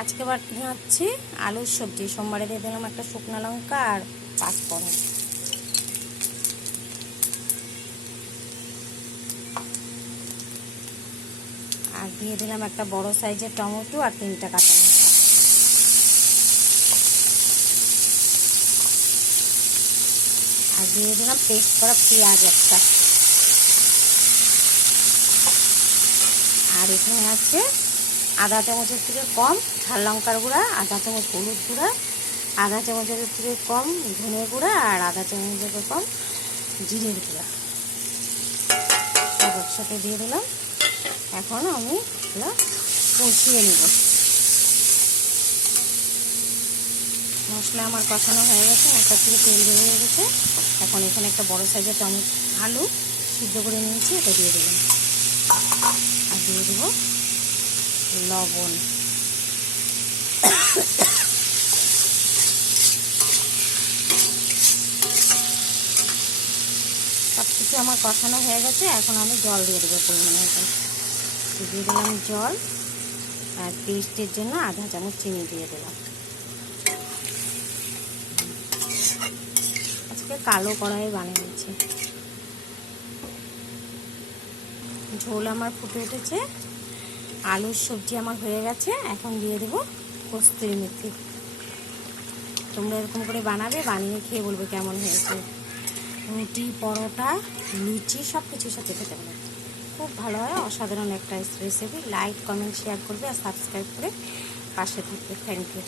আজকে বানাচ্ছি আলুর সবজি। সোমবারে দিয়ে দিলাম একটা শুকনো লঙ্কা আর পাঁচফোড়ন। আর দিয়ে দিলাম একটা বড় সাইজের টমেটো আর 3টা কাঁচা লঙ্কা। আর দিয়ে দিলাম পেস্ট করা পেঁয়াজ একটা। আর এখানে আছে আধা চামচের থেকে কম ঝাল লঙ্কার গুঁড়া, আধা চামচ হলুদ গুঁড়া, আধা চামচের থেকে কম ধনে গুঁড়া আর আধা চামচের থেকে কম জিরের গুঁড়া সব একসাথে দিয়ে দিলাম। এখন আমি এগুলো কষিয়ে নেব। মশলা আমার কষানো হয়ে গেছে, মশলা থেকে তেল বেরিয়ে গেছে। এখন এখানে একটা বড় সাইজের টমেটো আলু সিদ্ধ করে নিয়েছি, এটা দিয়ে দিলাম। আর দিয়ে দেবো লবণ। সব কিছু আমার কষানো হয়ে গেছে। এখন আমি জল দিয়ে দেবো পরিমাণ মতো। দিয়ে দিলাম জল, আর টেস্টের জন্য আধা চামচ চিনি দিয়ে দিলাম। আজকে কালো কড়াই বানিয়েছি। ঝোল আমার ফুটে উঠেছে, আলুর সবজি আমার হয়ে গেছে। এখন দিয়ে দেবো কস্তুরি মেথি। তোমরা এরকম করে বানাবে, বানিয়ে খেয়ে বলবে কেমন হয়েছে। রুটি, পরোটা, লুচি সব কিছুর সাথে খেতে পারে, খুব ভালো হয়। অসাধারণ একটা রেসিপি। লাইক, কমেন্ট, শেয়ার করবে আর সাবস্ক্রাইব করে পাশে থাকবে। Thank you.